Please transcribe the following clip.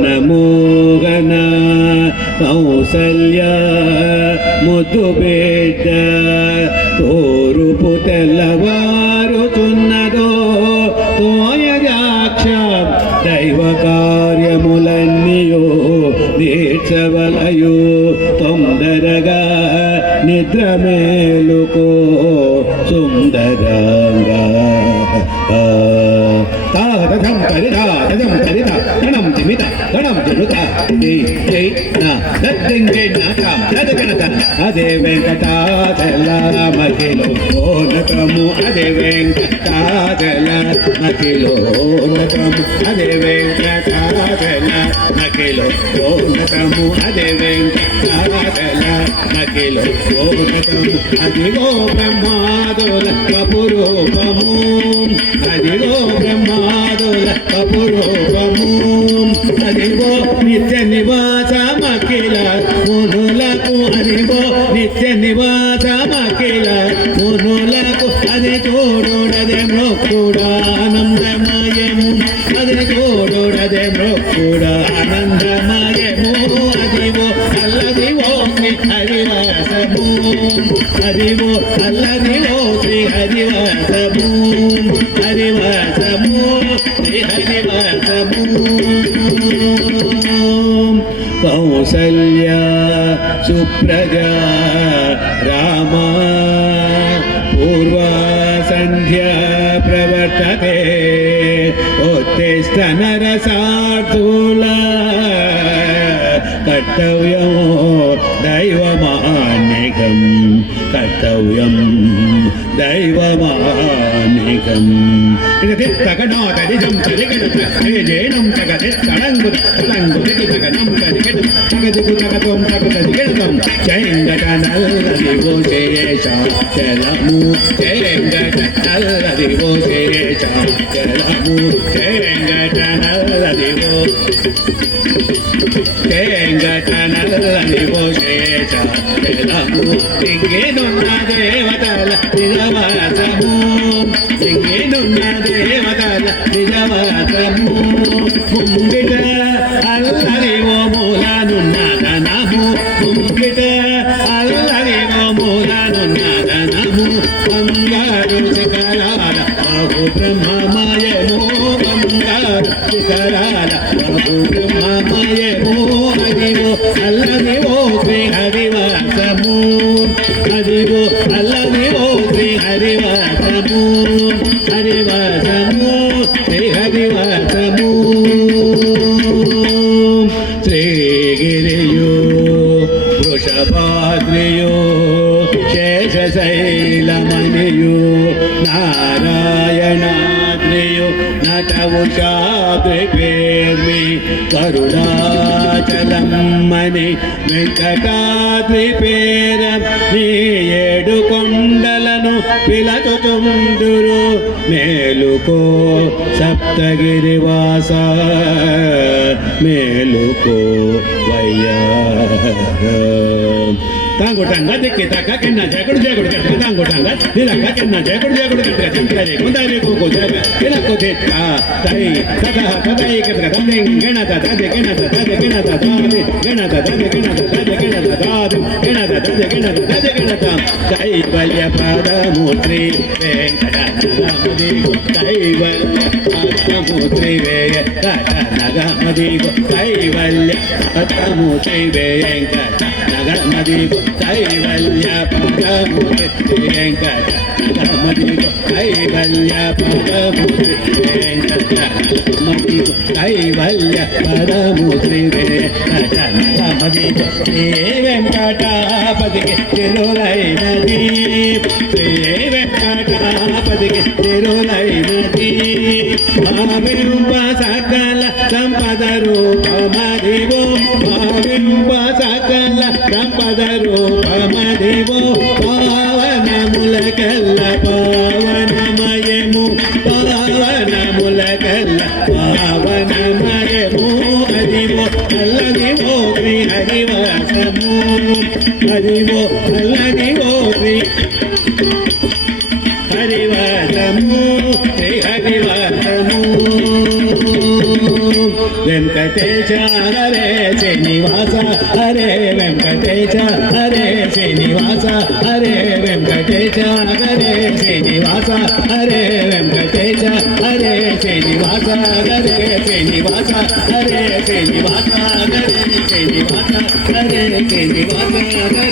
భువనమోహన కౌసల్య ముద్దు బిడ్డ తోరుపు తెల్లవారుతున్నదో తోయజాక్ష దైవ కార్యములన్నీయో దీక్షవలయు తొందరగా నిద్ర మేలుకో సుందరంగా తాదం పరిదా తదం పరిదా గణం జిమిత గణం జనుత జై నా దద్దింగే నాకం దదగణత అదే వెంకటాచల మహిలో ఓనకము అదే వెంకటాచల మహిలో ఓనకము అదే వెంకటాచల మహిలో ఓనకము అదే వెంకటాచల మహిలో ఓనకము అదిగో బ్రహ్మాదుల కపురూపము అదిగో బ్రహ్మాదుల కపురూపము అదిగో నిత్య నివాసమఖిల మునులకు అదిగో నిత్య నివాసమఖిల మునులకు అది చూడుడదే మృక్కుడా ఆనందమయము అది చూడుడదే మృక్కుడా ఆనందమయము అదివో అల్లదివో శ్రీ హరివాసము అదివో అల్లదివో శ్రీ హరివాసము హరివాసము శ్రీ హరివాసము కౌసల్య సుప్రజా రామ పూర్వా సంధ్యా ప్రవర్తతే ఉత్తిష్ట నరసార్థూల కర్తవ్యం దైవమాన్నికం కర్తవ్యం దైవమాన్నికం తగనో తదిజం తదిగణం తగదిత్తడంగు తలంగు తగనం తదిగడు తగదుగు తగతం తగదిగడం జయంగట నల్లదివో శేషాచలము జయంగట నల్లదివో శేషాచలము జయంగట నల్లదివో జయంగట నల్లదివో శేషాచలము సింగేనున్న దేవతల నిజవాసము సింగేనున్న దేవతల నిజవాసము ముంగిట అల్లదివో మూలనున్న ధనము ముంగిట అల్లదివో మూలనున్న ధనము బంగారు శిఖరాల బాహు బ్రహ్మమయము బంగారు శిఖరాల బాహు బ్రహ్మమయము అదివో అల్లదివో శ్రీ హరివాసము అదివో అల్లదివో శ్రీ హరివాసము హరివాసము శ్రీ హరివాసము శ్రీగిరియో వృషభాద్రియో శేషశైలమణియో నారాయణాద్రియో నటవుషాద్రిపేర్మి కరుణాచలం మణి వెంకటాద్రిపేరం నీ ఏడు కొండలను పిలచుచుందురు మేలుకో సప్తగిరివాస మేలుకో వయ్యా తాంగుటంగా దిక్కి తక్క కిన్న జగుడు జగుడు కట్ట తాంగుటంగా నిలక్క కిన్న జగుడు జగుడు కట్ట చింతరే కుందారి కోకు జగ నిలకు తిక్క తై తక తై కట్ట తందెం గణత తది గణత తది గణత తది గణత తది గణత తది గణత గజగణతం కైవల్య పాదమూర్తి వెంకటనగమదిగో కైవల్య పాదమూర్తి వెంకటనగమదిగో కైవల్య పాదమూర్తి వెంకటనగమదిగో కైవల్య పాదమూర్తి వెంకటనగమదిగో కైవల్య పాదమూర్తి వెంకటనగమదిగో కైవల్య పాదమూర్తి వెంకటనగమదిగో శ్రీ వెంకటాపతికి తిరులైనది శ్రీ వెంకటాపతికి తిరులైనది భావింప సకల సంపద రూపమదివో భావింప సకల సంపద రూపమదివో పావనములకెల్ల పావనమయము పావనములకెల్ల పావనమయము అదివో అల్లదివో శ్రీ హరివాసము హరివో అల్లదివో శ్రీ హరివాసము శ్రీ హరివాసము వెంకటేశ హరే శ్రీనివాస హరే వెంకటేశ హరే శ్రీనివాస హరే వెంకటేశ హరే శ్రీనివాస హరే వెంకటేశ హరే శ్రీనివాస హరే శ్రీనివాస హరే శ్రీనివాస హరే శ్రీనివాస హరే శ్రీనివాస హరే